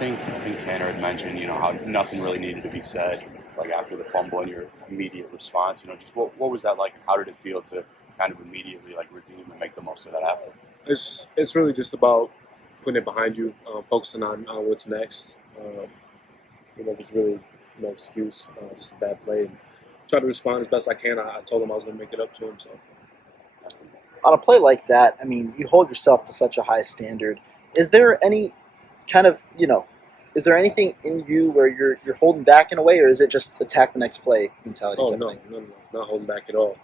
I think Tanner had mentioned, how nothing really needed to be said, like after the fumble and your immediate response. Just what was that like? How did it feel to kind of immediately like redeem and make the most of that after? It's really just about putting it behind you, focusing on what's next. There's really no excuse, just a bad play. And try to respond as best I can. I told him I was going to make it up to him. So On a play like that, I mean, you hold yourself to such a high standard. Is there any kind of, is there anything in you where you're holding back in a way, or is it just attack the next play mentality? Oh no, not holding back at all.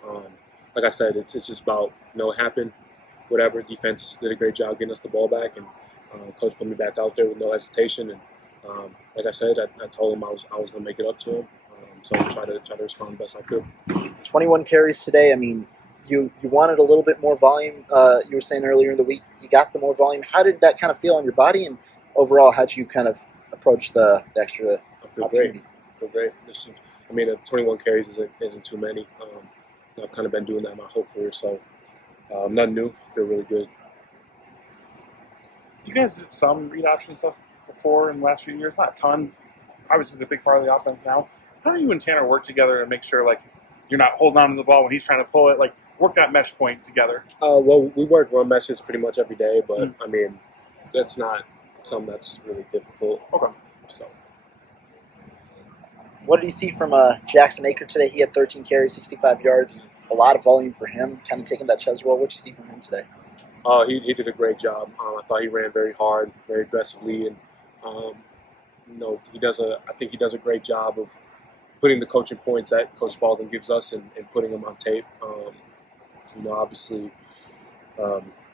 Like I said, it's just about it happened, whatever. Defense did a great job getting us the ball back, and coach put me back out there with no hesitation. And like I said, I told him I was going to make it up to him. So I try to respond the best I could. 21 carries today. I mean, you wanted a little bit more volume. You were saying earlier in the week you got the more volume. How did that kind of feel on your body, and overall, how did you kind of approach the extra I feel opportunity? great. I feel great. 21 carries isn't too many. I've kind of been doing that my whole career, so nothing new. I feel really good. You guys did some read option stuff before in the last few years, not a ton. Obviously, it's a big part of the offense now. How do you and Tanner work together to make sure, like, you're not holding on to the ball when he's trying to pull it? Like, work that mesh point together. Well, we work run meshes pretty much every day, but that's not something that's really difficult. Okay. So. What did you see from Jackson Acker today? He had 13 carries, 65 yards. A lot of volume for him, kind of taking that Ches role. What did you see from him today? He did a great job. I thought he ran very hard, very aggressively, and I think he does a great job of putting the coaching points that Coach Spalding gives us and putting them on tape. Obviously,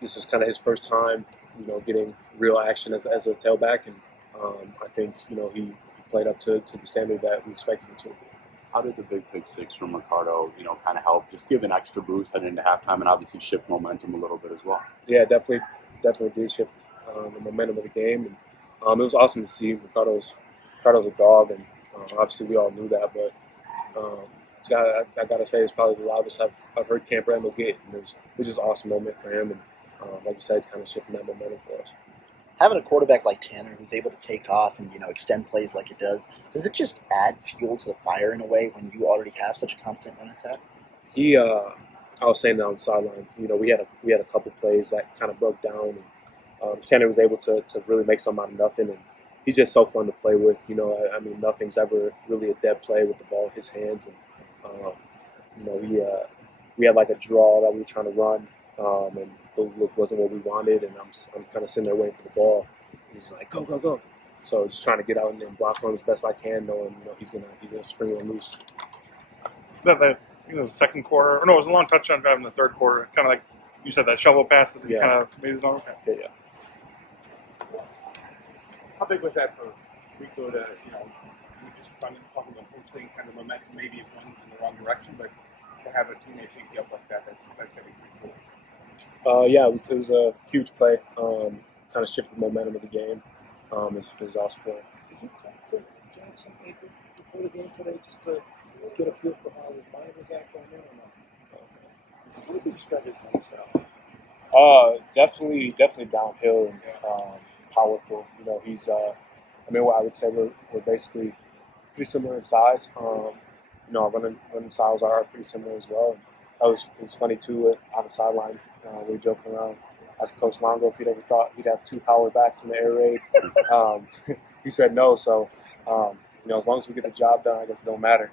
this is kind of his first time, getting real action as a tailback, and I think he played up to the standard that we expected him to. How did the big pick six from Ricardo, kind of help just give an extra boost heading into halftime and obviously shift momentum a little bit as well? Yeah, definitely did shift the momentum of the game, and it was awesome to see. Ricardo's a dog, and obviously we all knew that, but I gotta say it's probably the loudest I've heard Camp Randall get, and it was just an awesome moment for him, and like you said, kind of shifting that momentum for us. Having a quarterback like Tanner who's able to take off and extend plays like it does it just add fuel to the fire in a way when you already have such a competent run attack? I was saying that on the sideline. We had a couple plays that kind of broke down, and Tanner was able to really make something out of nothing, and he's just so fun to play with. Nothing's ever really a dead play with the ball in his hands, and we had like a draw that we were trying to run, and the look wasn't what we wanted, and I'm kind of sitting there waiting for the ball, and he's like, go, go, go. So just trying to get out and block for him as best I can, knowing he's gonna spring on loose. The second quarter, or no, it was a long touchdown drive in the third quarter. Kind of like you said, that shovel pass that he kind of made his own. Okay. Yeah. How big was that for Rico to, just running off of the whole thing, kind of momentum, maybe it went in the wrong direction, but to have a teammate shake you up like that, that's going to be pretty cool. Yeah, it was a huge play. Kind of shifted the momentum of the game. It was awesome for him. Did you talk to Jackson Acker before the game today just to get a feel for how his mind was at going in or not? What did you describe his mindset? Definitely downhill and powerful. He's. What I would say we're basically pretty similar in size. Our running styles are pretty similar as well. And it was funny too on the sideline. We were joking around. Asked Coach Longo if he'd ever thought he'd have two power backs in the air raid. He said no. So, as long as we get the job done, I guess it don't matter.